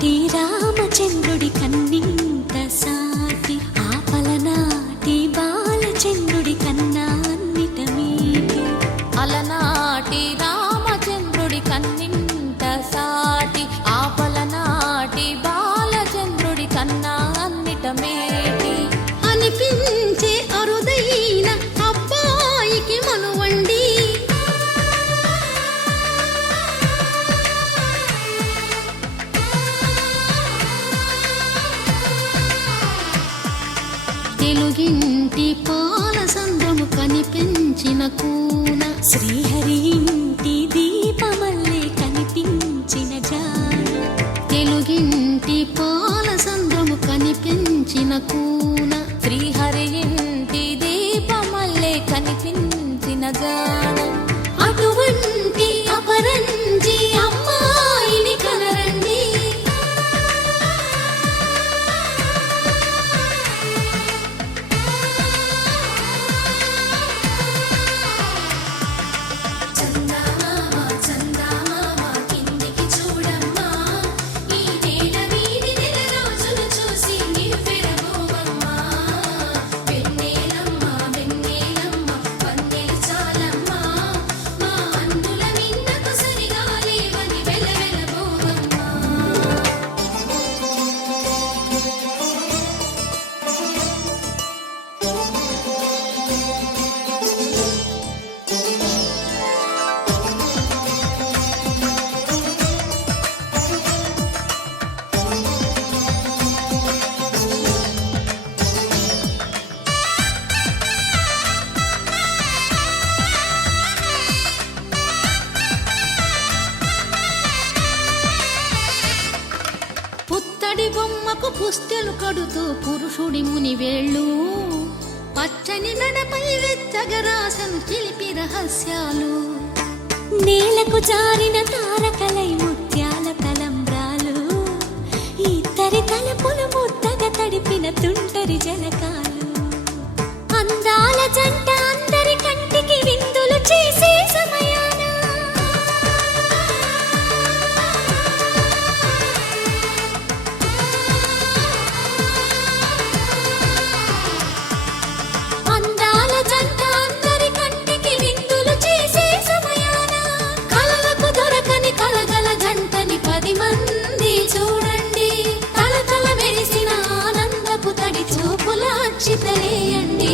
అలనాటి రామచంద్రుడి కన్నింత సాటి ఆపలనాటి బాలచంద్రుడి కన్నా అన్నిట మీటి. అలనాటి రామచంద్రుడి కన్నింత సాటి ఆపలనాటి బాలచంద్రుడి కన్నా అన్నిట మేటి అనిపించే అరుదైన అబ్బాయికి మనువండి. తెలుగింటి పాలసంద్రము కనిపించిన కూన శ్రీహరి ఇంటి దీపమల్లే కనిపించిన జాడ. తెలుగింటి పాలసంద్రము కనిపించిన కూన శ్రీహరి ఇంటి దీపమల్లే కనిపించిన జాడ. అటువంటి అపరంజి అమ్మాయిని కనరండి. పుత్తడి బొమ్మకు పుస్తెలు కడుతూ పురుషుడి ముని వేళ్ళు పచ్చని నడపై వెచ్చగరాసను చిలిపి రహస్యాలు. నేలకు జారిన తారకలై ముత్యాల తలంబ్రాలు ఇద్దరి తలపులు ముద్దగా తడిపిన తుంటరి జలకాలు. అందాల జంట అందరి కంటికి విందులు చేసే సమయాన చితలేయండి.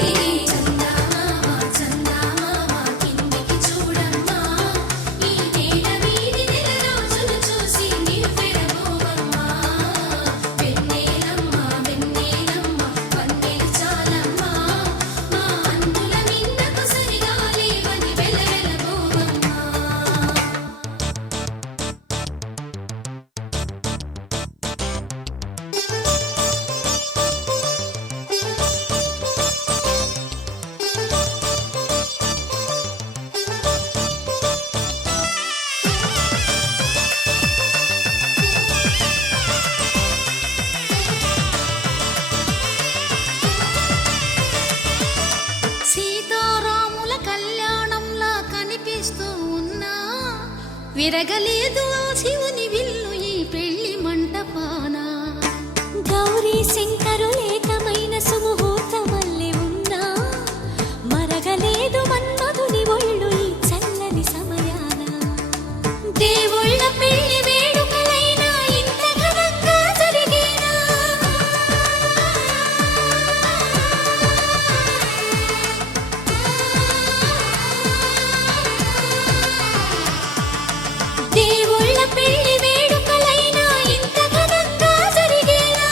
సీతారాముల కళ్యాణంలా కనిపిస్తూ ఉన్నా విరగలేదు శివుని విల్లు ఈ పెళ్లి మంటపాన. గౌరీ శంకరులేకమైన సుముహూర్తమల్లె ఉన్నా మరగలేదు మన్మధుని ఒళ్ళు ఈ చల్లని సమయాన. దేవుళ్ళ పెళ్లి వేడుకలైనా ఇంత ఘనంగా జరిగేనా. దేవుళ్ళ పెళ్లి వేడుకలైనా ఇంత ఘనంగా జరిగేనా.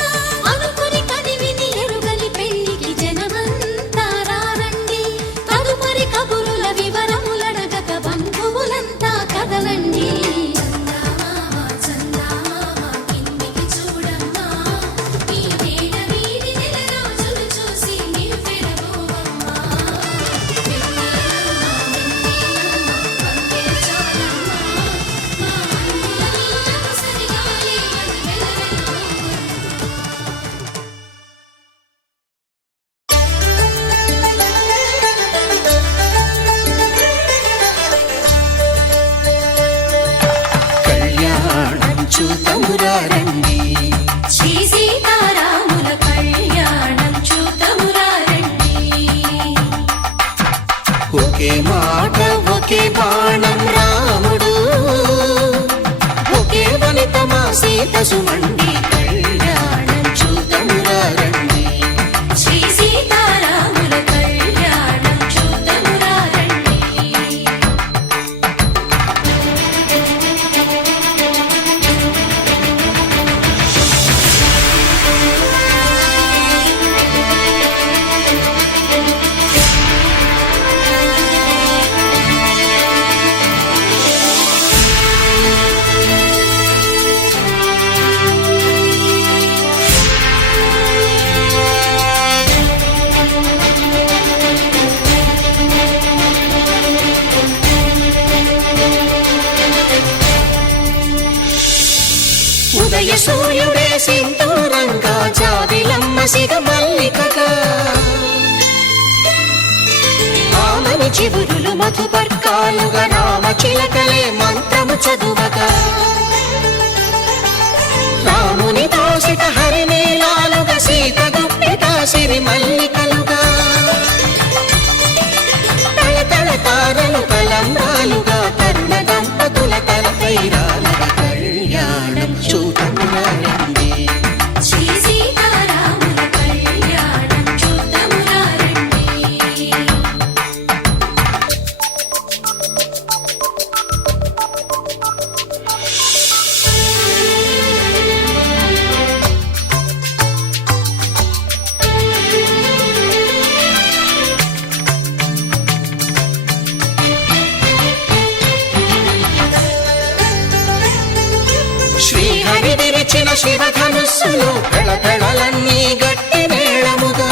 అనుకుని కనివిని ఎరుగని పెళ్లికి జనమంతా రారండి. తదుపరి కబురుల వివరములడగక బంధువులంతా కదలండి. చూతమురారండి పసుమండి కళ్యాణం చూతమురా రండి. శ్రీ సీతారాముల కళ్యాణం చూతమురా రండి. ఉదయ సూర్యుడే సింధూరంగా జాబిలమ్మ సిగ మల్లికగా ఆమని చివురులు మధుపర్కాలుగా రామ చిలకలే మంత్రము చదువగా రాముని దోసిట హరినీలాలుగా సీత గుప్పిట సిరి మల్లికలుగా తళతళ తారలు కలంబ్రాలుగా తరుణ దంపతుల తలపై రాలగా కళ్యాణం చూతమురా రండి. శ్రీ సీతారాముల కళ్యాణం చూతమురా రండి. శ్రీహరి విరిచిన శివధనుస్సులు పెళపెళలన్నీ గట్టి మేళముగా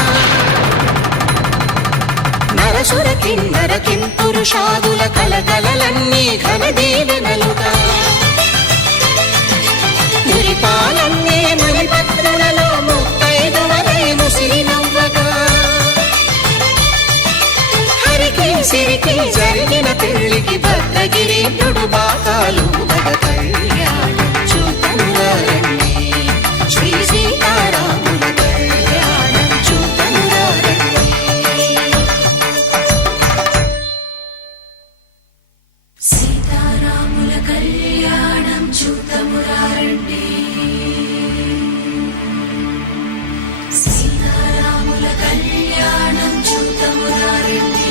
నరసుర కిన్నర కింపురుషాదుల కలకలలన్నీ ఘన దీవెనలుగా మురిపాలన్నీ మణిపత్రులలో ముత్తైదువలై ముసిరి నవ్వగా హరికి సిరికి జరిగిన పెళ్లికి భద్రగిరీంద్రుడు బాకాలు మగ కళ్యాణం చూతమురా రండి. శ్రీ సీతారాముల కళ్యాణం చూతమురా రండి. సీతారాముల కళ్యాణం చూతమురా రండి. సీతారాముల కళ్యాణం చూతమురా రండి.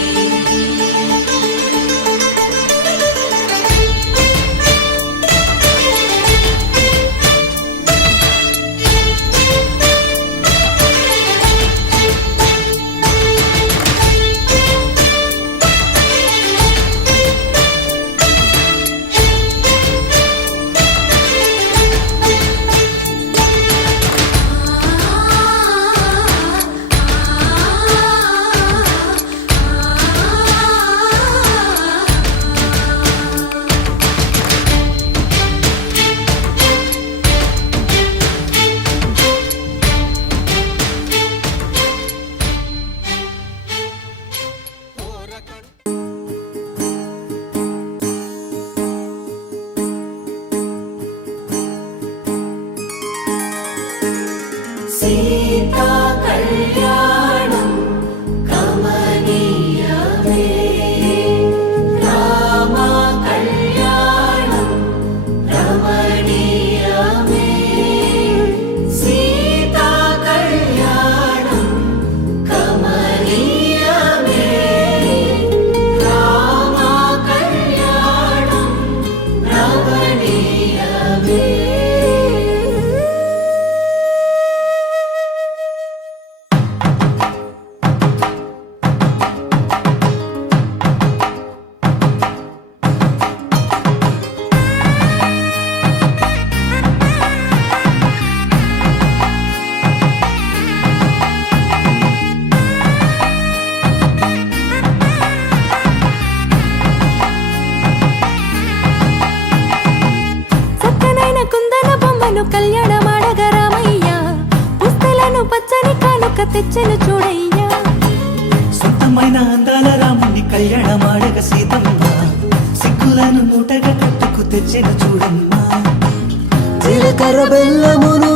సీతా కళ్యాణం కమనీయమే రామ కళ్యాణం రమణీయమే సీతా కళ్యాణం కమనీయమే రామ కళ్యాణం రమణీయమే. చక్కనైన కుందన బొమ్మను కళ్యాణమాడగా రామయ్య పుస్తలను పచ్చని కానుక తెచ్చెను చూడయ్యా. సొంతమైన అందాల రాముని కళ్యాణమాడగ సీతమ్మ సిగ్గులను మూటగా కట్టుకు తెచ్చిన చూడమ్మా. జీలకర్ర బెల్లమును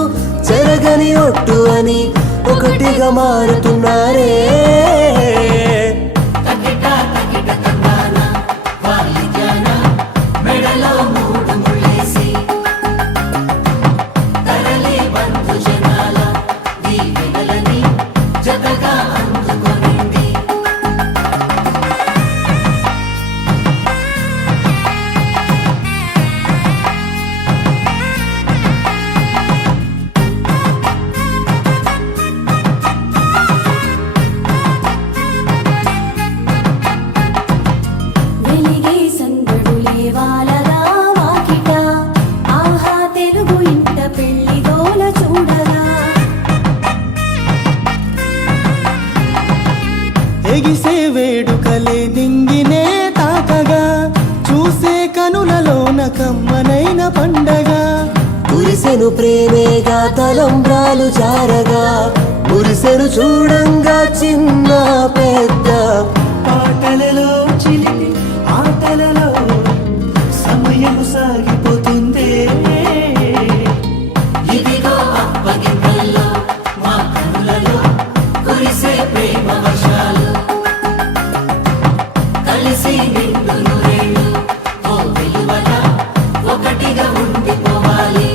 చెరగని ఒట్టు అని ఒకటిగా మారుతున్నారే. కురిసెను ప్రేమేగా తలంబ్రాలు జారగా మురిసెను చూడంగా చిన్న పెద్ద పాటలలో చిలిపి ఆటలలో సమయం సాగిపోతుందే ఇదిగో అప్పగింతల్లో మా కనులలో కురిసే ప్రేమ వర్షాలు కలిసి నిండు నూరేళ్ళు ఓ విలువల ఒకటిగా ఉండిపోవాలి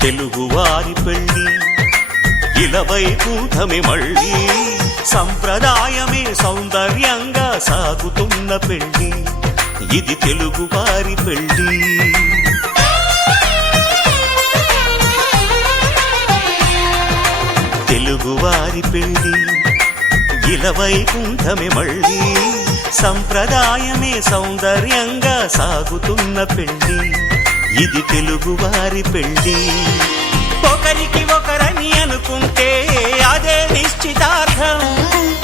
తెలుగువారి పెళ్ళి ఇలవైకుంఠమే మళ్ళీ సంప్రదాయమే సౌందర్యంగా సాగుతున్న పెళ్ళి ఇది తెలుగువారి పెళ్ళి తెలుగువారి పెళ్ళి ఇలవైకుంఠమే మళ్ళీ సంప్రదాయమే సౌందర్యంగా సాగుతున్న పెళ్ళి ఇది తెలుగువారి పెళ్ళి ఒకరికి ఒకరని అనుకుంటే అదే నిశ్చితార్థం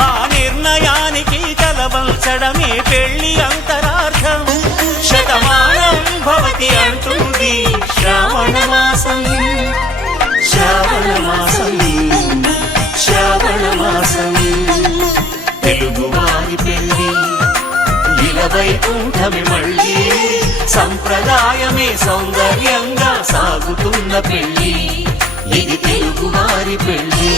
ఆ నిర్ణయానికి తలవంచడమే పెళ్లి అంతరార్థం శతమానం భవతి అంటుంది శ్రావణ మాసం శ్రావణ మాసం శ్రావణ మాసం తెలుగువారి పెళ్ళి ఇలవైకుంఠమే మళ్ళీ సంప్రదాయమే సౌందర్యంగా సాగుతున్న పెళ్ళి ఇది తెలుగువారి పెళ్ళి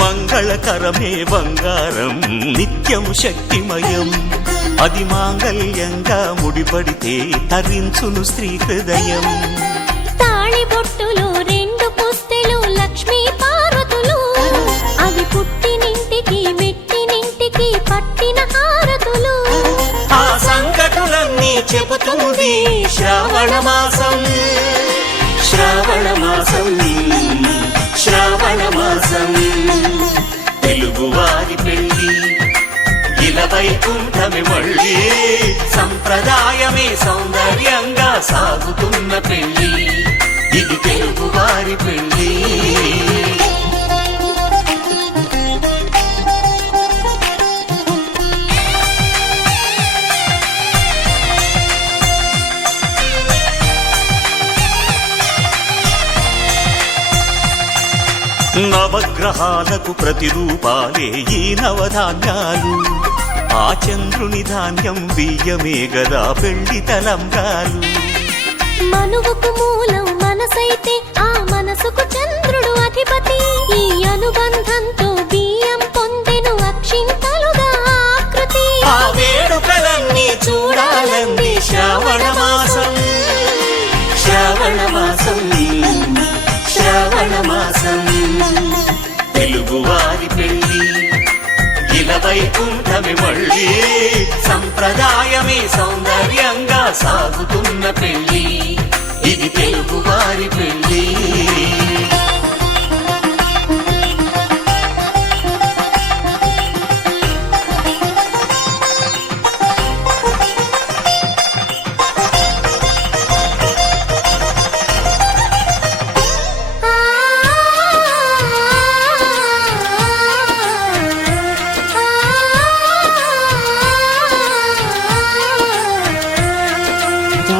మంగళకరమే బంగారం నిత్యం శక్తిమయం అది మాంగళ్యంగా ముడిపడితే తరించును స్త్రీ హృదయం తాళిబొట్టులు రెండు పుస్తెలు లక్ష్మీ పార్వతులు అవి పుట్టినింటికి మెట్టినింటికి పట్టిన హారతులు ఆ సంకటులన్నీ చెబుతుంది శ్రావణ మాసం శ్రావణ మాసం శ్రావణ మాసం తెలుగువారి పెళ్ళి ఇలవైకుంఠమే మళ్ళీ సంప్రదాయమే సౌందర్యంగా సాగుతున్న పెళ్ళి ఇది తెలుగువారి పెళ్ళి నవగ్రహాలకు ప్రతిరూపాలే ఈ నవధాన్యాలు ఆ చంద్రుని ధాన్యం బియ్యమే గదా పెళ్లి తలంబ్రాలు మనువుకు మూలం మనసైతే ఆ మనసుకు చంద్రుడు అధిపతి ఈ అనుబంధంతో బియ్యం పొందెను అక్షింతలుగా ఆకృతి ఆ వేడుకలన్నీ చూడాలంది శ్రావణ మాసం శ్రావణ మాసం శ్రావణ మాసం తెలుగువారి పెళ్ళి ఇలవైకుంఠమే మళ్ళీ సంప్రదాయమే సౌందర్యంగా సాగుతున్న పెళ్ళి ఇది తెలుగువారి పెళ్ళి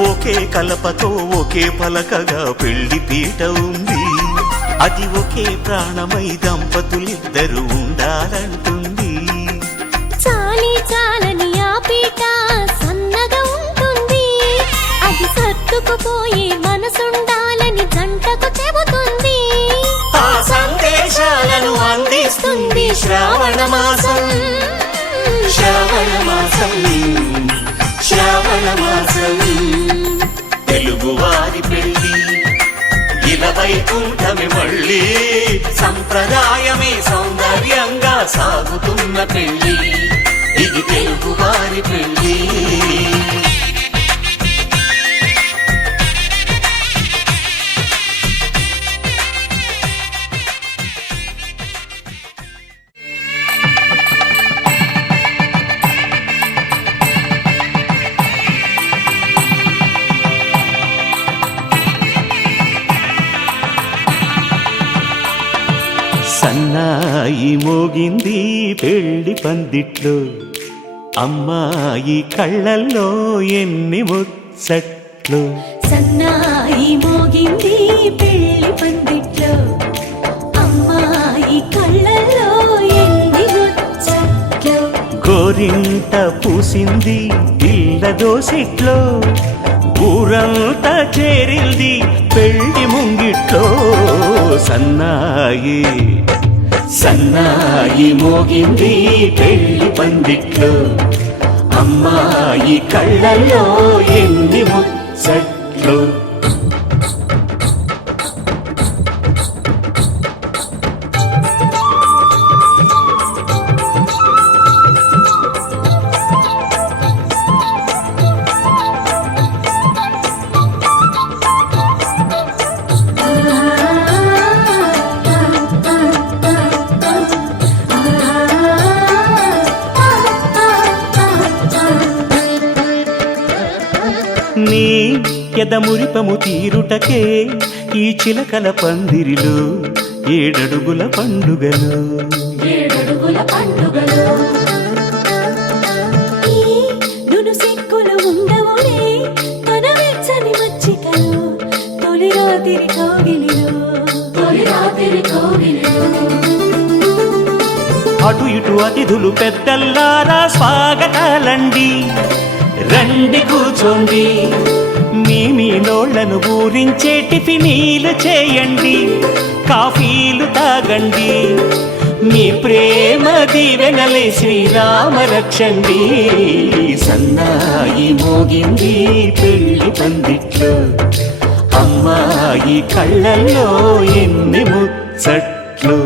ఒకే కలపతో ఒకే పలకగా పెళ్లి పీట ఉంది. అది ఒకే ప్రాణమై దంపతులిద్దరూ ఉండాలంటుంది. చాలి చాలని ఆ పీట సన్నగా ఉంటుంది. అది సర్దుకుపోయే మనసుండాలని జంటకు చెబుతుంది. ఆ సందేశాలను అందిస్తుంది శ్రావణ మాసం. శ్రావణ మాసం, శ్రావణ మాసం. తెలుగువారి పెళ్లి ఇలా వైకుంఠమే మళ్ళీ. సంప్రదాయమే సౌందర్యంగా సాగుతున్న పెళ్లి. ఇది తెలుగువారి పెళ్లి. సన్నాయి మోగింది పెళ్లి పందిట్లో. అమ్మాయి కళ్ళల్లో ఎన్ని ముచ్చట్లు. సన్నాయి మోగింది పెళ్లి పందిట్లో. అమ్మాయి కళ్ళల్లో ఎన్ని ముచ్చట్లు. గోరింట పూసింది పిల్ల దోసిట్లో. ఊరంతా చేరింది పెళ్లి ముంగిట్లో. సన్నాయి సన్నాయి మోగింది పెళ్లి పందిట్లో. అమ్మాయి కళ్ళల్లో ఎన్ని ముచ్చట్లు. నీ ఎదమురిపము తీరుటకే ఈ చిలకల పందిరిలో ఏడడుగుల పండుగలు. ఏడడుగుల పండుగలో ఈ నునుసిక్కులు ఉండవులే తన వెచ్చని మచ్చికలు. తొలి రాత్రి కోగిలిలో, తొలి రాత్రి కోగిలిలో. అటు ఇటు అతిథులు పెద్దల్లారా స్వాగతాలండి. రండి కూర్చోండి, మీ నోళ్లను ఊరించే టిఫినీలు చేయండి. కాఫీలు తాగండి, మీ ప్రేమ దీవెనలే శ్రీరామ రక్షండి. సన్నాయి మోగింది పెళ్లి పందిట్లో. అమ్మాయి కళ్ళల్లో ఎన్ని ముచ్చట్లు.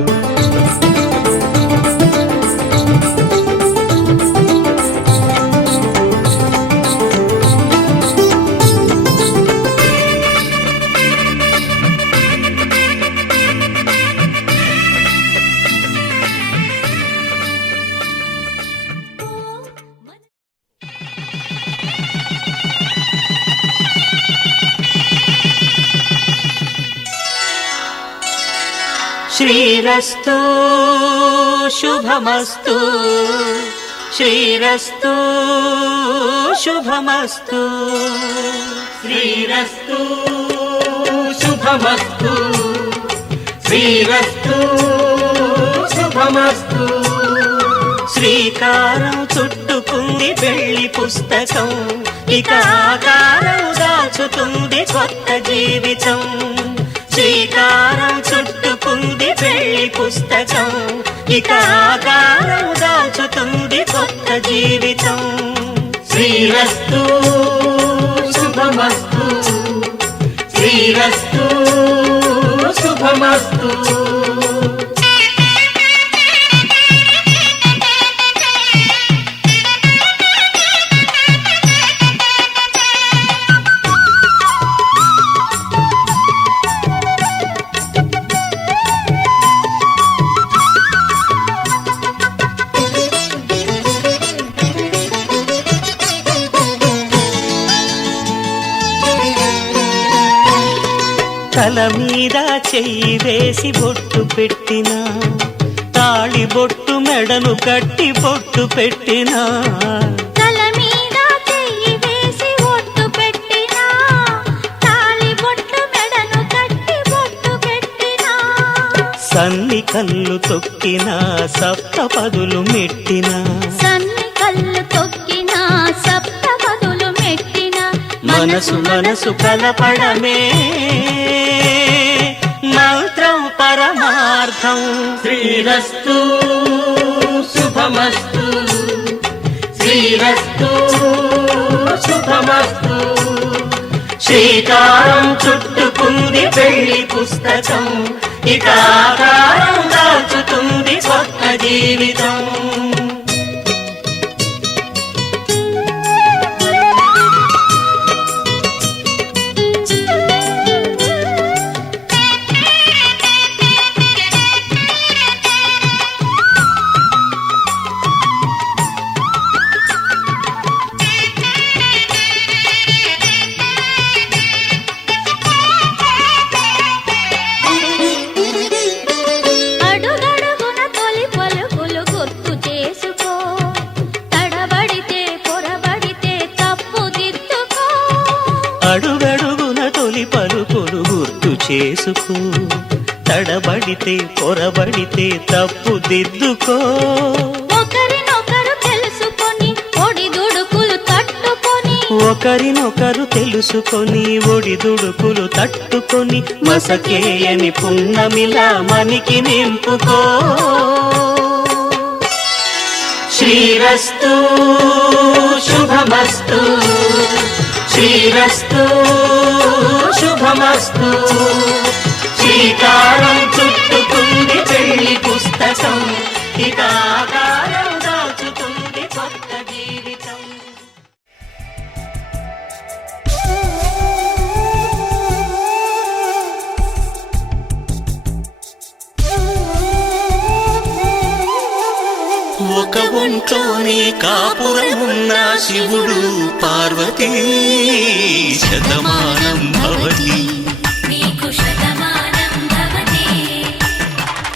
శ్రీరస్తు శుభమస్తు, శ్రీరస్తు శుభమస్తు. శ్రీరస్తు శుభమస్తు, శ్రీరస్తు శుభమస్తు. శ్రీకారం చుట్టుకుంది పెళ్లి పుస్తకం. ఇక ఆకారం దాచుతుంది కొత్త జీవితం. శ్రీకారం చుట్టుకుంది పెళ్లి పుస్తకం. ఇక ఆకారం దాచుతుంది కొత్త జీవితం. శ్రీరస్తు శుభమస్తు, శ్రీరస్తు శుభమస్తు. తల మీద చెయ్యి వేసి బొట్టు పెట్టినా, తాళి బొట్టు మెడను కట్టి బొట్టు పెట్టినా. తల మీద చెయ్యి వేసి బొట్టు పెట్టినా, కల్లు తొక్కిన సప్తపదులు మెట్టిన సన్ని కళ్ళు తొక్కిన సప్తపదులు మెట్టిన మనసు మనసు కలపడమే మంత్రం పరమార్థం. శ్రీరస్తు శుభమస్తు శ్రీరస్తు శుభమస్తు. శ్రీకారం చుట్టుకుంది పెళ్లి పుస్తకం, ఇక ఆకారం దాచుతుంది కొత్త జీవితం. అడుగడుగున తొలి పలుకులు గుర్తు చేసుకో, తడబడితే పొరబడితే తప్పు దిద్దుకో. అడుగడుగున తొలి పలుకులు గుర్తు చేసుకో, తడబడితే పొరబడితే తప్పు దిద్దుకో. ఒకరినొకరు తెలుసుకొని ఒడిదుడుకులు తట్టుకొని, ఒకరినొకరు తెలుసుకొని ఒడిదుడుకులు తట్టుకొని మసకేయని పున్నమిలా మనికి నింపుకో. శ్రీరస్తు శుభమస్తు శ్రీరస్తు శుభమస్తు. శ్రీకారం చుట్టుకుంది పెళ్లి పుస్తకం, ఇక ఆకారం దాచుతుంది కొత్త జీవితం. ఒక ఒంట్లోనే కాపురమున్న శివుడు పార్వతీ శతమానం భవతి. నీకు శతమానం భవతి.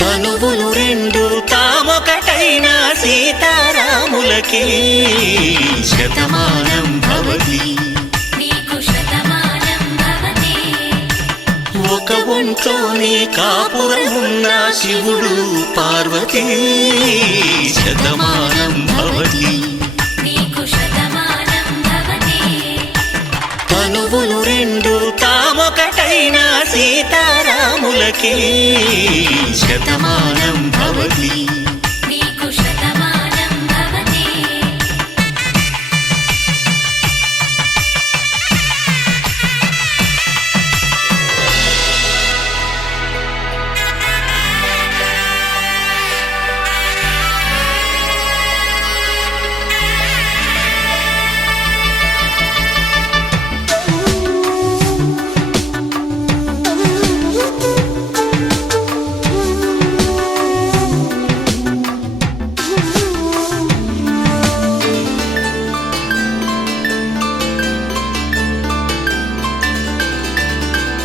తనువులు రెండు తామొకటైన సీతారాములకి శతమానం భవతి. నీకు శతమానం భవతి. ఒక ఒంట్లోనే కాపురమున్న శివుడు పార్వతీ శతమానం భవతి. నీకు శతమానం భవతి. తనువులు రెండు తామొకటైన సీతారాములకి శతమానం భవతి. నీకు శతమానం భవతి.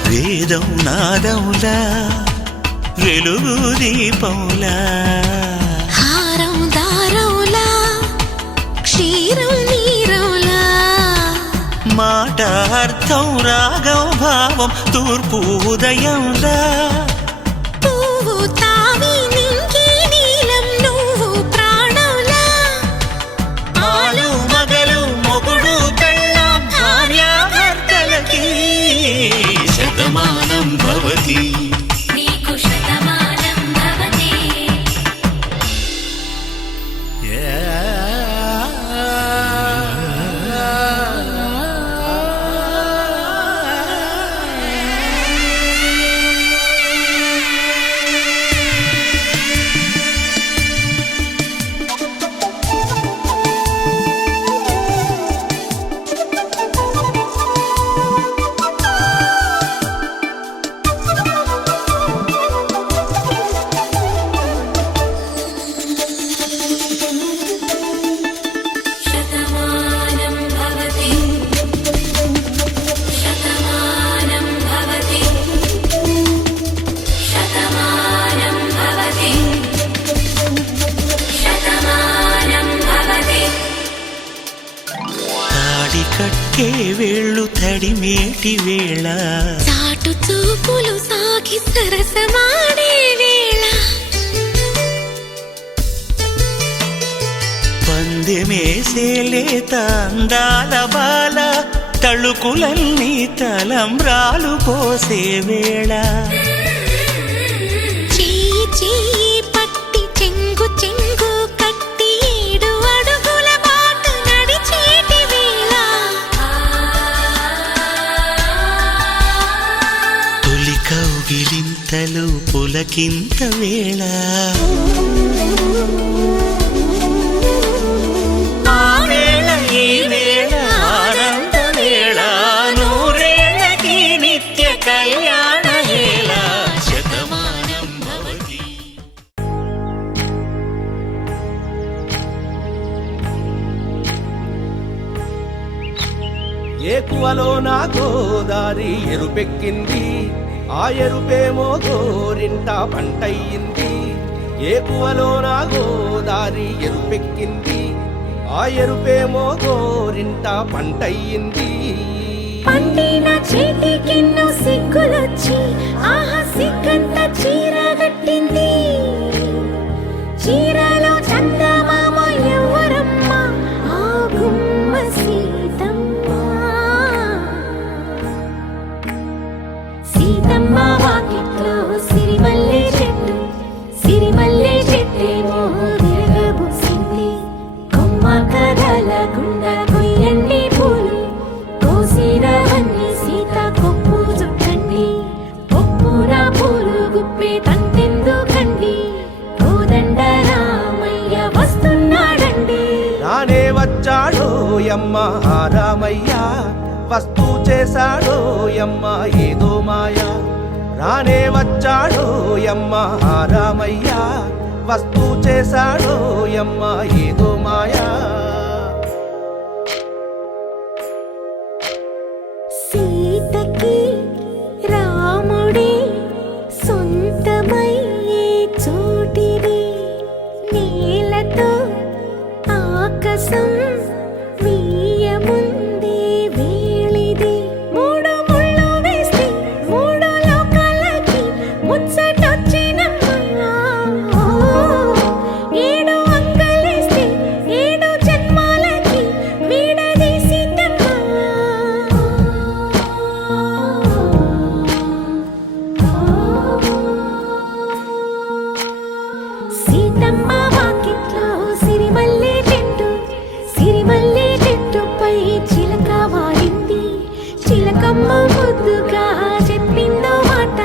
వేదం నాదములా వెలుగు దీపములా హారం దారవులా క్షీరం నీరవులా మాట అర్థం రాగం భావం తూర్పు ఉదయంలా పువ్వు తావి నింగి నీలం నువ్వు ప్రాణంలా ఆలు మగలు మొగుడు పెళ్ళాం భార్యాభర్తలకి శతమానం భవతి. నీకు శతమానం భవతి. శతమానం భవతి. శతమానం భవతి. శతమానం భవతి. శతమానం భవతి. తాడి కట్టే వేళ్ళు తడిమేటి వేళ చాటు చూపులు సాగి సరసమాడే వేళ పందెమేసే లేత అందాల బాల తళుకులన్నీ తలంబ్రాలు పోసే వేళ చెయ్యి చెయ్యి పట్టి చెంగు చెంగు కట్టి 7 అడుగుల బాట నడిచేటి వేళ తొలి కౌగిలింతలు పులకింత వేళ ఆ వేళ ఈ వేళ ఆనంద వేళ నూరేళ్ళకి నిత్య కళ్యాణ వేళ శతమానం భవతి. ఏకువలో నా గోదారి ఎరుపెక్కింది ఆ ఎరుపేమో గోరింట పంటయ్యింది ఏకువలో నా గోదారి ఎరుపెక్కింది ఆ ఎరుపేమో గోరింట పంటయ్యింది పండిన చేతికెన్నో సిగ్గులొచ్చి ఆహా సిగ్గంత చీర కట్టింది చీరలో చందమామ ఎవరమ్మ ఆ గుమ్మ సీతమ్మ సీతమ్మ వాకిట్లో సిరిమల్లె చెట్టేమో విరగబూసింది కొమ్మ కదలకుండా కొయ్యండి పూలు కోసిరవన్నీ సీత కొప్పు చుట్టండి కొప్పున పూలు గుప్పే తంతెందుకండి కోదండ రామయ్య వస్తున్నాడండి రానే వచ్చాడో యమ్మ ఆ రామయ్య వస్తూ చేశాడో యమ్మ ఏదో మాయా రానే వచ్చాడో యమ్మ ఆ రామయ్య వస్తూ చేశాడో యమ్మ ఏదో మాయా సీతకి రాముడే సొంతమయ్యే చోటిది నేలతో ఆకాశం వీయముందే వేళిది 3 ముళ్ళు వేస్తే 3 లోకాలకి ముచ్చటొచ్చినమ్మా 7 అంగలేస్తే 7 జన్మాలకి వీడదీసిద్దమ్మా సీతమ్మ వాకిట్లో సిరిమల్లె చెట్టుపై చిలక వాలింది చిలకమ్మ ముద్దుగా చెప్పిందో మాట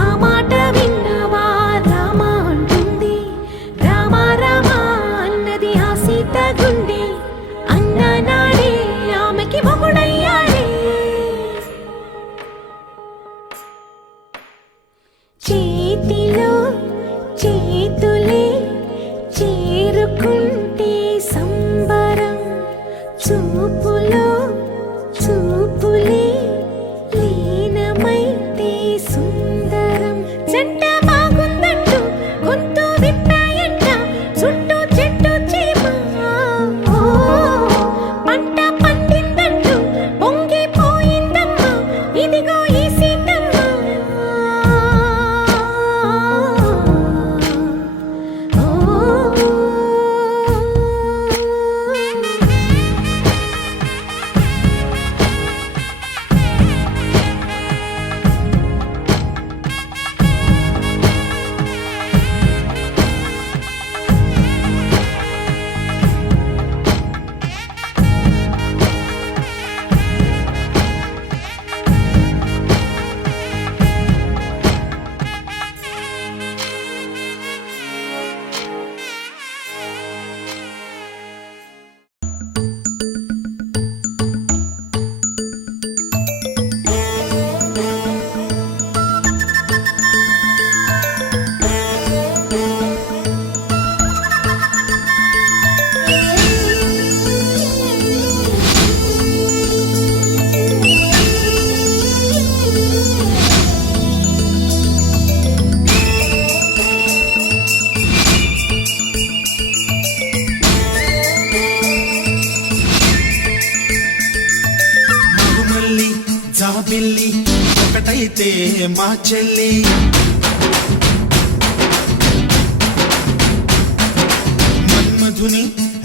ఆ మాట విన్నవా రామ అంటుంది రామ రామ అన్నది ఆ సీత గుండె అన్న నాడే ఆమెకి మొగుడయ్యాడే చేతిలో చేతులే చేరుకుంటే సంబరం చూపులో చూపులే లీనమైతే సుందరం జంట బాగుందంటూ గొంతు విప్పాయంట చుట్టూ చెట్టు చీమ పంట పండిందంటూ పొంగిపోయిందమ్మా ఇదిగో ఈ సీతమ్మ జాబిల్లి ఒకటైతే మా చెల్లి మన్మధుని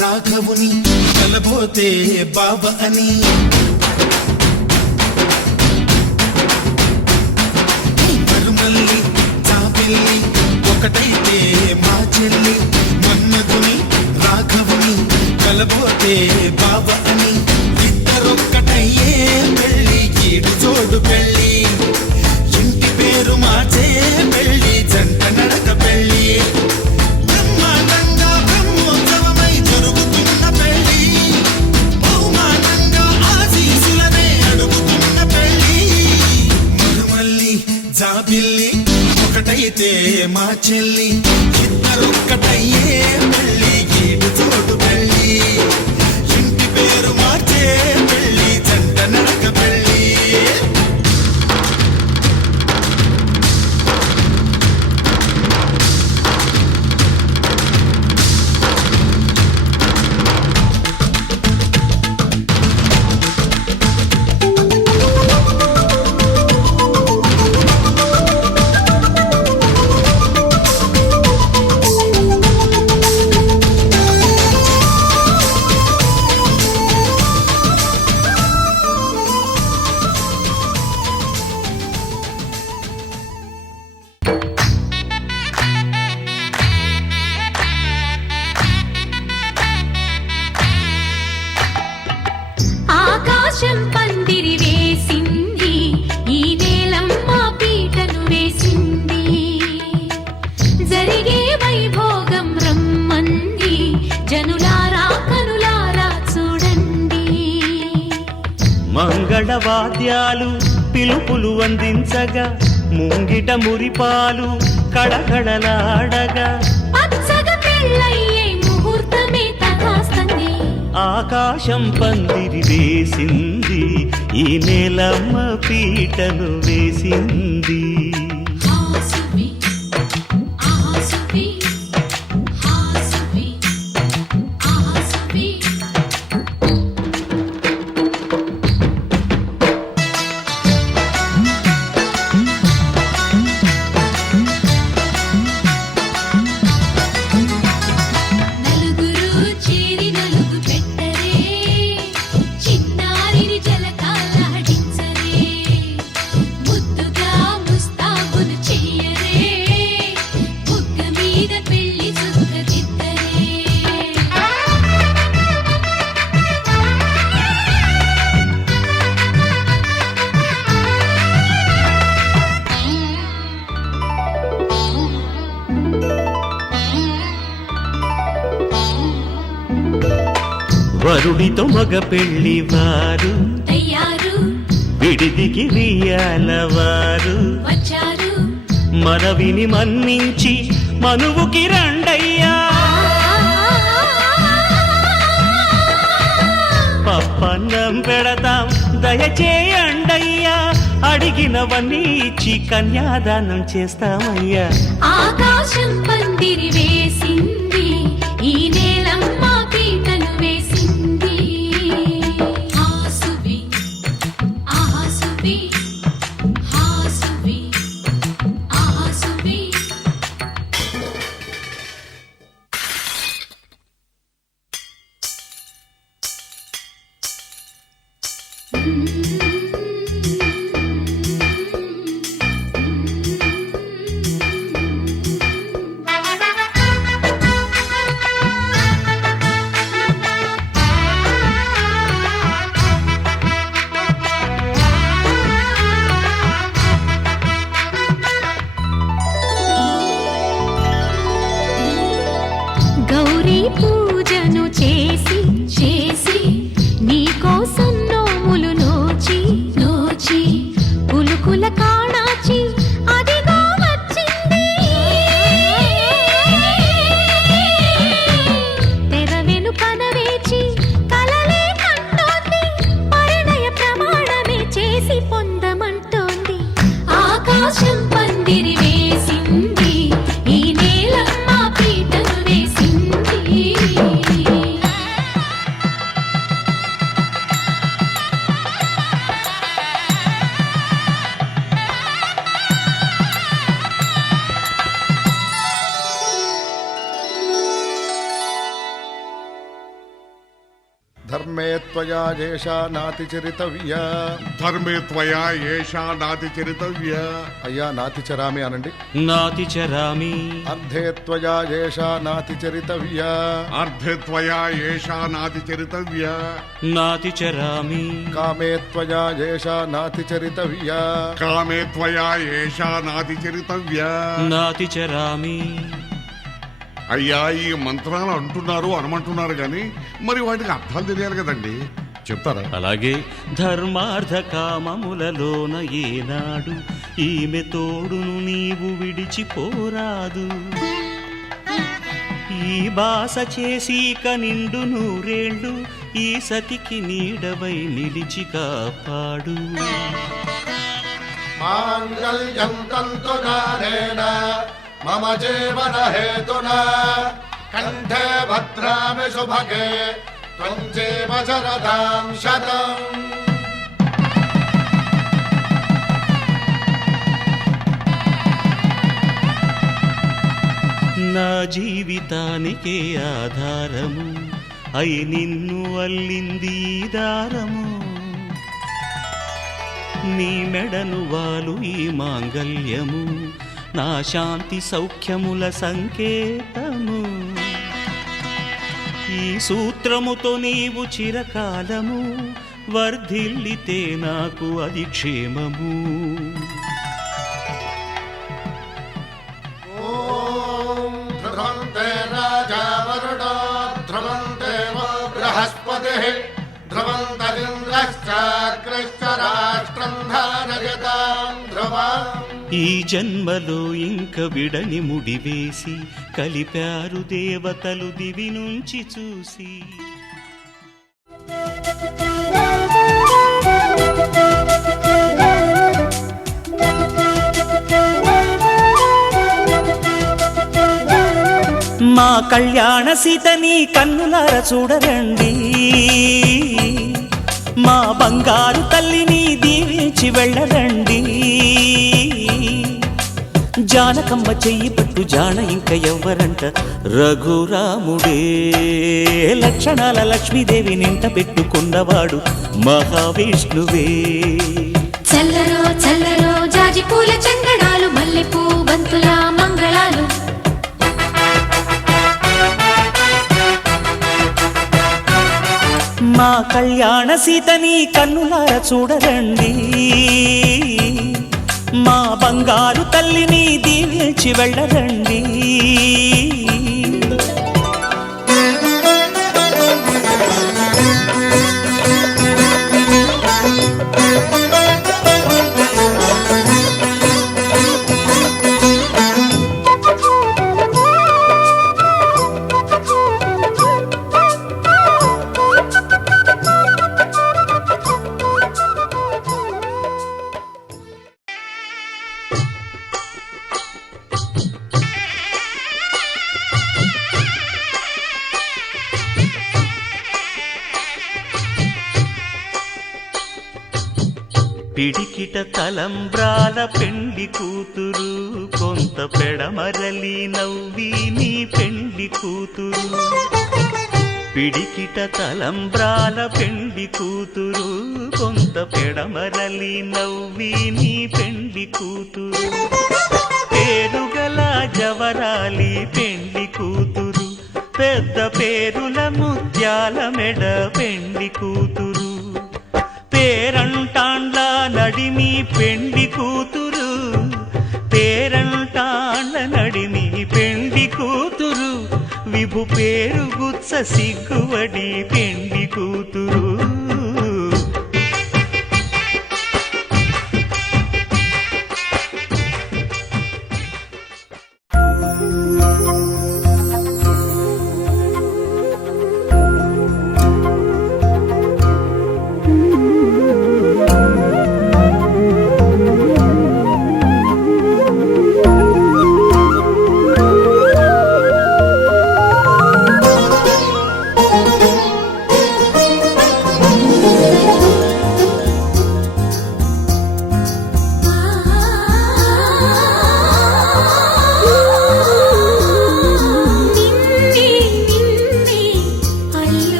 రాఘవుని కలబోతే బావ అని మరుమల్లి జాబిల్లి ఒకటైతే మా చెల్లి మన్మధుని రాఘవుని కలబోతే బావ అని ఇద్దరొక్కటయ్యే పెళ్ళి ఈడు జోడు పెళ్ళి ఇంటి పేరు మార్చే పెళ్ళి జంట నడక పెళ్ళి బ్రహ్మాండంగా బ్రహ్మోత్సవమై జరుగుతున్న పెళ్ళి బహుమానంగా ఆశీసులనే అడుగుతున్న పెళ్ళి మరుమల్లి జాబిల్లి ఒకటైతే మా చెల్లి ఇద్దరొక్కటయ్యే పెళ్ళి ఈడు జోడు పెళ్ళి ఇంటి పేరు మార్చే పెళ్ళి జంట నడక పెళ్ళి ఆకాశం పందిరి వేసింది ఈ నేలమ్మ పీటను వేసింది జరిగే వైభోగం రమ్మంది జనులారా కనులారా చూడండి మంగళవాద్యాలు పిలుపులు అందించగా ముంగిట మురిపాలు కళకళలాడగా పచ్చగా పెళ్ళయ్యే ముహూర్తమే తగాస్తుంది ఆకాశం పందిరి వేసింది ఈ నేలమ్మ పీటను వేసింది హాసువి ఆసువి హాసువి ఆసువి నలుగురు చేరి నలుగు పెట్టరే చిన్నారిని జలకాలాడించరే ముద్దుగా ముస్తాబులు చెయ్యరే బుగ్గ మీద పెళ్లి చుక్క దిద్దరే వరుడితో మగ పెళ్లి వారు తయారు విడిదికి వియ్యాలవారు వచ్చారు మనవిని మన్నించి మనువుకి రండయ్యా పప్పన్నం పెడతాం దయచేయండయ్యా అడిగినవన్నీ ఇచ్చి కన్యాదానం చేస్తామయ్యా ఆకాశం పందిరి వేసింది ఈ నేలమ్మ పీటను వేసింది హాసువి ఆసువి హాసువి ఆసువి గౌరీ పూజను చేసి చేసి నీకోసం నోములు నోచి నోచి పులుకుల కాణాచి అదిగో వచ్చింది తెర వెనుకన వేచి కలలే కంటోంది పరిణయ ప్రమాణమే చేసి పొందమంటోంది ఆకాశం పందిరి వేసింది ఈ నేలమ్మ పీటను వేసింది త్వయా ఏషా నాతి చరితవ్య. ధర్మే త్వయా ఏషా నాతి చరితవ్య. అయ్యా నాతి చరామి అనండి. నాతి చరామి. అర్ధే త్వయా ఏషా నాతి చరితవ్య. అర్ధే త్వయా ఏషా నాతి చరితవ్య. నాతి చరామి. కామే త్వయా ఏషా నాతి చరితవ్య. కామే త్వయా ఏషా నాతి చరితవ్య. నాతి చరామి. అయ్యా ఈ మంత్రాలు అంటున్నారు అనమంటున్నారు గాని మరి వాటికి అర్థాలు తెలియాలి కదండి, చెప్తారా? అలాగే ధర్మార్థ కామములలోన ఏనాడు ఈమె తోడును నీవు విడిచిపోరాదు. ఈ బాస చేసి నిండు నూరేళ్ళు ఈ సతికి నీడవై నిలిచి కాపాడు. మాంగళ్యం తంతునానేన మమ జీవన హేతునా కంఠే భద్రామి శుభగే త్వం జీవ శరదాం శతం. నా జీవితానికే ఆధారము అయి నిన్ను అల్లింది ఈ దారము. నీ మెడను వాలు ఈ మాంగల్యము నా శాంతి సౌఖ్యముల సంకేతము. ఈ సూత్రముతో నీవు చిరకాలము వర్ధిల్లితే నాకు అది క్షేమము. ఓం ధ్రువంతే రాజా వరుణో ధ్రువంతే వో బృహస్పతిః ధ్రువంతరింద్రశ్చాగ్రశ్చ రాష్ట్రం ధారయతాం ధ్రువం. ఈ జన్మలో ఇంక విడని ముడివేసి కలిపారు దేవతలు దివి నుంచి చూసి. మా కళ్యాణ సీతని కన్నులార చూడరండి, మా బంగారు తల్లిని దీవించి వెళ్ళరండి. జానకమ్మ చెయ్యి పట్టు జాన ఇంక ఎవ్వరంట రఘురాముడే. లక్షణాల లక్ష్మీదేవి నింట పెట్టుకున్నవాడు మహావిష్ణువే. చల్లరో చల్లరో జాజి పూల చందనాలు మల్లెపూ బంతుల మంగళాలు. మా కళ్యాణ సీతని కన్నులార చూడరండి, మా బంగారు తల్లిని దీవించి వెళ్ళరండి. పిడికిట తలంబ్రాల పెండి కూతురు కొంత పెడమరలి నవ్వి నీ పెండి కూతురు. పిడికిట తలంబ్రాల పెండి కూతురు కొంత పెడమరలి నవ్వి నీ పెండి కూతురు. పేరుగల జవరాలి పెండి కూతురు, పెద్ద పేరుల ముత్యాల మెడ పెండి కూతురు. పేరంటాండ్ల నడిమి పెండి కూతురు, పేరంటాండ్ల నడిమి పెండి కూతురు. విభు పేరు గుత్స సిగ్గువడి పెండి కూతురు.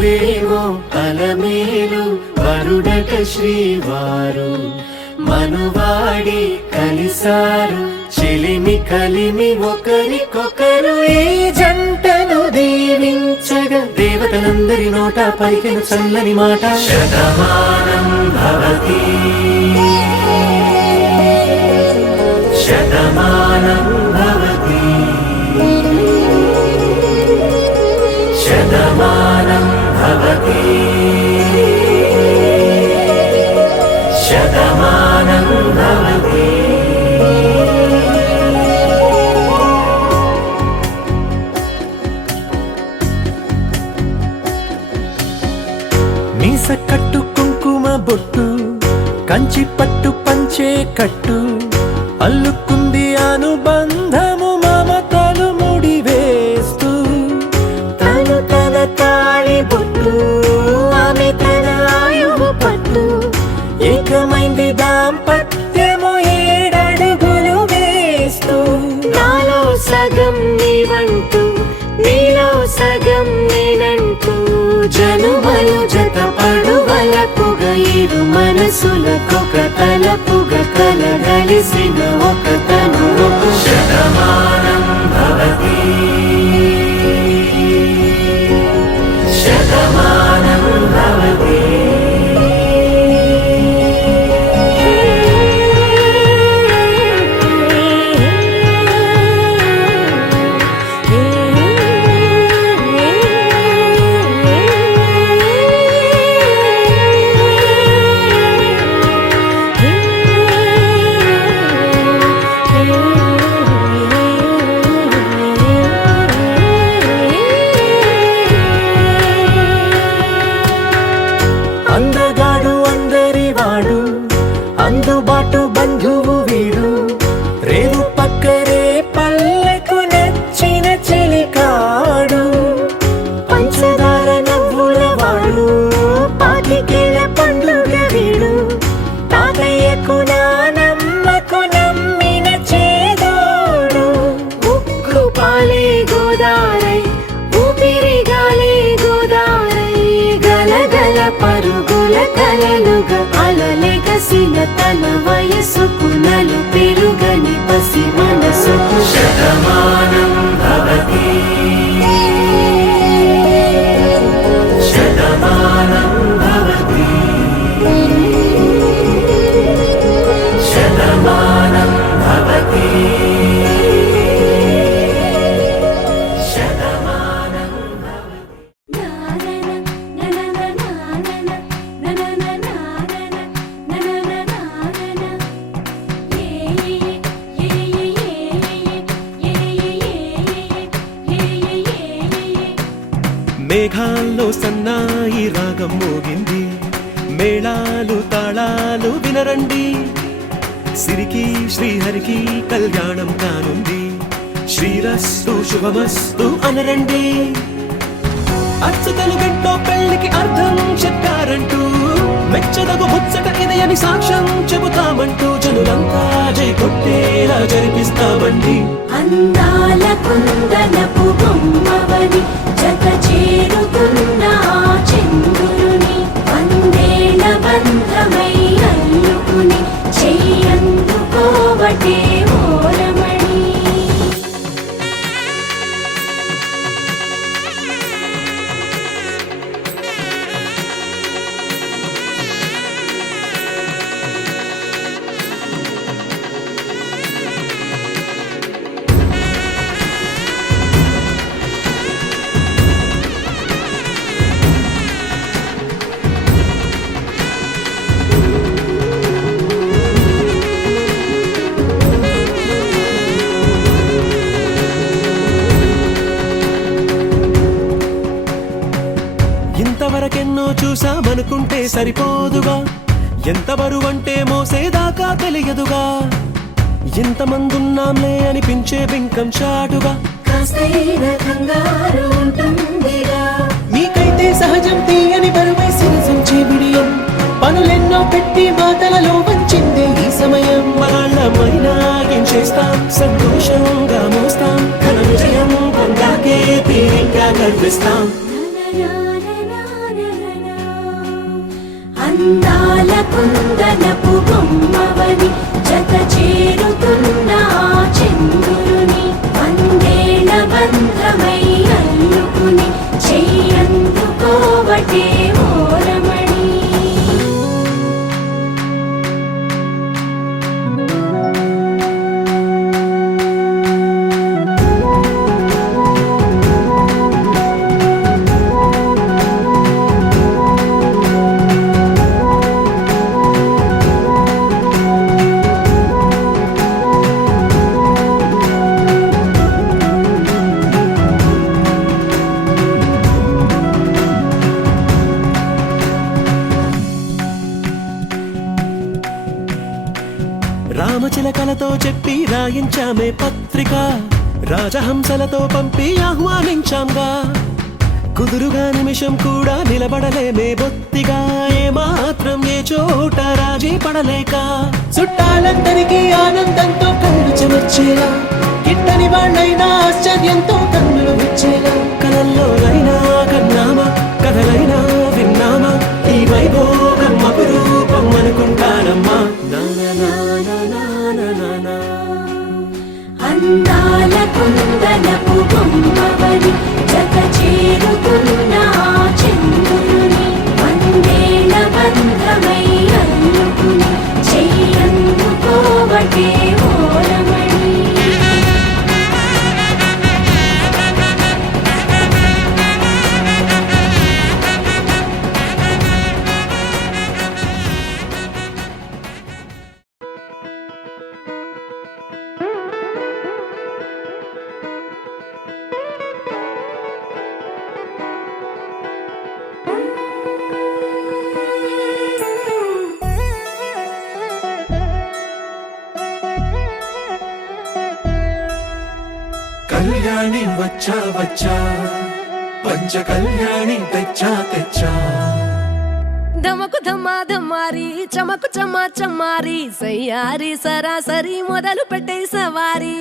నువ్వేమో అలమేలు వరుడట శ్రీవారు మనువాడి కలిసారు చెలిమి కలిమి ఒకరికొకరు ఈ జంటను దీవించగా దేవతలందరి నోట పలికిన చల్లని మాట శతమానం భవతి శతమానం భవతి శతమానం భవతి శతమానం భవతి. మీస కట్టు కుంకుమ బొట్టు కంచి పట్టు పంచే కట్టు అల్లుకుంది అనుబంధము మమతలు ముడివేస్తూ తను తన తాళి బొట్టు ఆమె తన ఆయువు పట్టు ఏకమైంది దాంపత్యము 7 అడుగులు వేస్తూ నాలో సగం నీవంటూ నీలో సగం నేనంటూ జనుమలు జతపడువలపుగ ఇరు మనసులకొక తలపుగ కలగలిసిన ఒక తను శతమానం భవతి శతమానం భవతి. అందగాడు అందరివాడు అందుబాటు బంధువు వీడు రేవు పక్కరే పల్లెకు నచ్చిన చెలికాడు పంచదార నవ్వుల వాడు పాతికేల పండుగ వీడు తాతయ్యకు నానమ్మకు నమ్మిన చేదోడు ఉక్కు పాలే గోదారై ఊపిరి గాలే గోదారై గలగల పరుగుల కలలుగా అలలెగసిన తన వయసుకు నలు పెరుగని పసి మనసుకు శతమానం భవతి శతమానం భవతి శతమానం భవతి శతమానం మేఘాల్లో సన్నాయి రాగం మోగింది మేళాలు తాళాలు వినరండి సిరికి శ్రీహరికి కళ్యాణం కానుంది శ్రీరస్తు శుభమస్తు అనరండి అచ్చతలు గంటో పెళ్లికి అర్థం చెప్పారంటూ మెచ్చదగు ముచ్చట ఇది అని సాక్ష్యం చెబుతామంటూ జనులంతా జై కొట్టేలా జరిపిస్తామండి అందాల కుందనపు బొమ్మవని జత చేరుకున్న ఆ చంద్రుని వందేల బంధమై అల్లుకుని చెయ్యందుకోవటే ఓరమణి ఇంతవరకెన్నో చూసామనుకుంటే సరిపోదుగా ఎంత బరువంటే మోసేదాకా తెలియదుగా ఇంతమందున్నాంలే అనిపించే బింకం చాటుగా కాస్తైన కంగారు ఉంటుందిగా మీకైతే సహజం తీయని బరువై సిరిసంచే బిడియం పనులెన్నో పెట్టి మాటలలో వంచిందే ఈ సమయం మగాళ్ళమైనా ఏం చేస్తాం సంతోషంగా మోస్తాం ఘన విజయం పొందాకే తీరిగ్గా గర్విస్తాం నననననా అందాల కుందనపు బొమ్మవని జత చేరుతున్న ఆ చంద్రుని వందేళ్ల బంధమై అల్లుకుని చెయ్యందుకోవటే ఓరమణి. రామచిలకలతో చెప్పి రాయించామే పత్రిక, రాజహంసలతో పంపి ఆహ్వానించాంగా. కుదురుగా నిమిషం కూడా నిలబడలేమే బొత్తిగా, ఏ మాత్రం ఏ చోట రాజీ పడలేక. చుట్టాలందరికీ ఆనందంతో కళ్ళు చెమర్చేలా, గిట్టని వాళ్ళైనా ఆశ్చర్యంతో కన్నులు విచ్చేలా. కలల్లోనైనా కన్నామా, కథలైనా విన్నామా, ఈ వైభోగం అపురూపం అనుకుంటానమ్మా. అందాల కుందనపు బొమ్మవని జత చేరుతున్న ఆ చంద్రుని వందేళ్ల బంధమై అల్లుకుని చెయ్యందుకోవటే ఓరమణి. కళ్యాణి వచ్చా వచ్చా, పంచ కళ్యాణి తెచ్చా తెచ్చా. ధమకు ధమ్మా ధమ్మారి చమకు చమ్మా చమ్మారి, సయ్యారి సరాసరి మొదలు పెట్టే సవారి.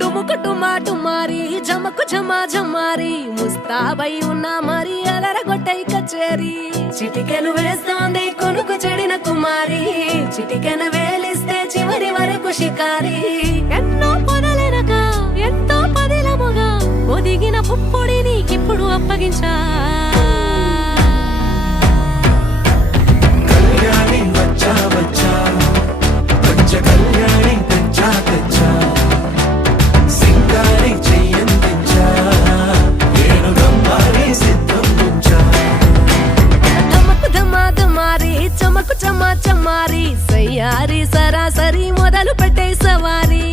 డుముకు టుమా టుమారి జమకు జమా జమ్మారి, ముస్తాబై ఉన్నా మరి అదరగొట్టై కచేరి. చిటికెను వేస్తోంది కొనుకు చెడిన కుమారి, చిటికెను వేలిస్తే చివరి వరకు షికారి. ఎన్నో పొదలెనక ఎంతో పదిలముగా ఒదిగిన పుప్పొడి నీకిప్పుడు అప్పగించా. కళ్యాణి వచ్చా వచ్చా, పంచ కళ్యాణి తెచ్చా తెచ్చా. సింగారి చెయ్యందించా, ఏను గమ్మారి సిద్ధం ఉంచా. ధమకు ధమ్మా ధమ్మారి చమకు చమ్మా చమ్మారి, సయ్యారి సరాసరి మొదలు పెట్టే సవారి.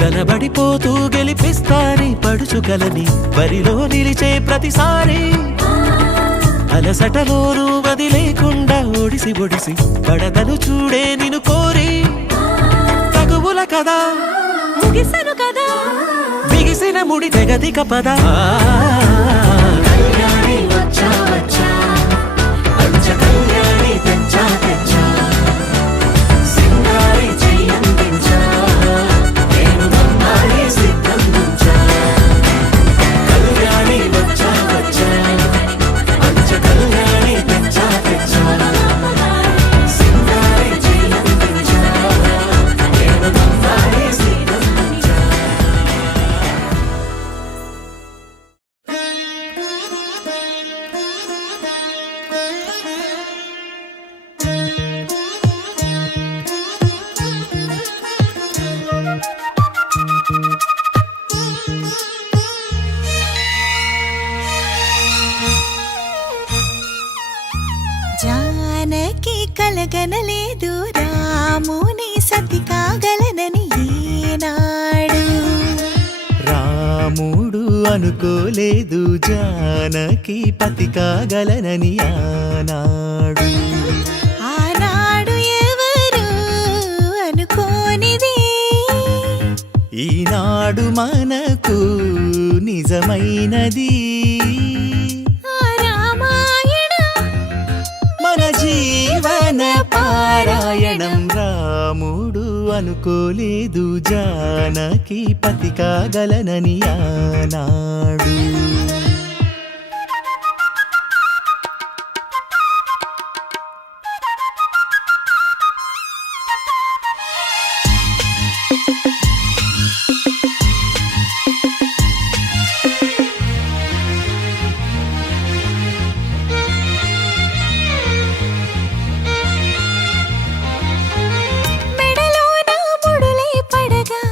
కనబడిపోతూ గెలిపిస్తాని పడుచుకలని బరిలో నిలిచే ప్రతిసారి. అలసటలోనూ వదిలేకుండా ఒడిసి ఒడిసి పడదను చూడే నిన్ను కోరి. తగువుల కదా ముగిసెను కదా, బిగిసిన ముడి తెగదిక పద. కళ్యాణి వచ్చా వచ్చా, పంచ కళ్యాణి తెచ్చా తెచ్చా. సింగారి చెయ్యందించా, నేను గమ్మారి సిద్ధం ఉంచా. కళ్యాణి వచ్చా వచ్చా, పంచ కళ్యాణి తెచ్చా తెచ్చా. సింగారి చెయ్యందించా, నేను గమ్మారి సిద్ధం ఉంచా. కలగనలేదు రాముని సతి కాగలనని ఏనాడు రాముడు అనుకోలేదు జానకి పతి కాగలనని ఆనాడు ఆనాడు ఎవరు అనుకోనిది ఈనాడు మనకు నిజమైనది మన జీవన పారాయణం రాముడు అనుకోలేదు జానకి పతి కాగలనని ఆనాడు మెడలోన ముడులే పడగా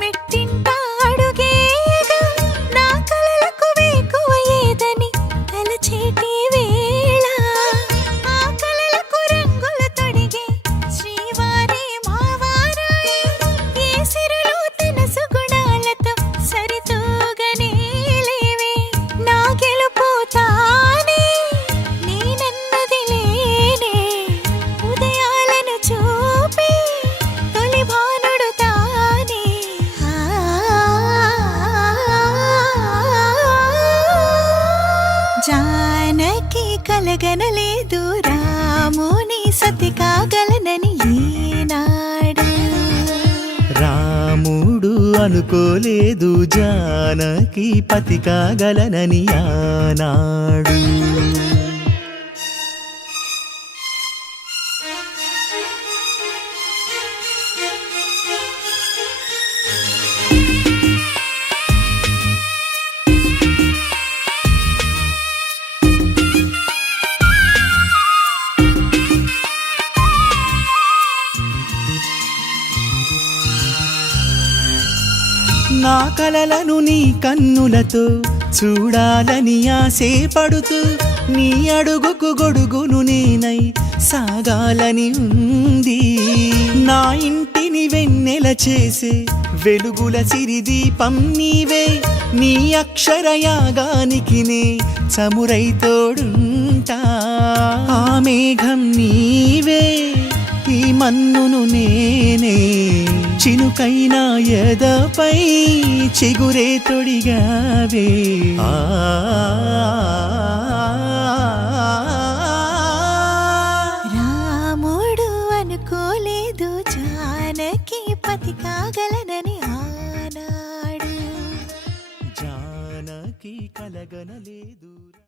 మెట్టింట అడుగేయగా నా కలలకు వేకువ ఏదని తలచేటి వేళ ఆ కలలకు రంగులు తొడిగే శ్రీవారి మావారాయే ఏ సిరులు తన సుగుణాలతో సరితూగనే లేవే నా గెలుపు తానే నేనన్నది లేనే ఉదయాలను చూపే తొలి భానుడు తానే జానకి కలగనలేదు రాముని సతి కాగలనని ఏనాడు రాముడు అనుకోలేదు జానకి పతి కాగలనని ఆనాడు నా కలలను నీ కన్నులతో చూడాలని ఆశే పడుతూ నీ అడుగుకు గొడుగును నేనై సాగాలని ఉంది నా ఇంటిని వెన్నెల చేసే వెలుగుల సిరిదీపం నీవే నీ అక్షరయాగానికి నే చమురై తోడుంటా ఆ మేఘం నీవే ఈ మన్నును నేనే చినుకైనా ఎదపై చిగురే తొడిగావే రాముడు అనుకోలేదు జానకి పతి కాగలనని ఆనాడు జానకి కలగనలేదు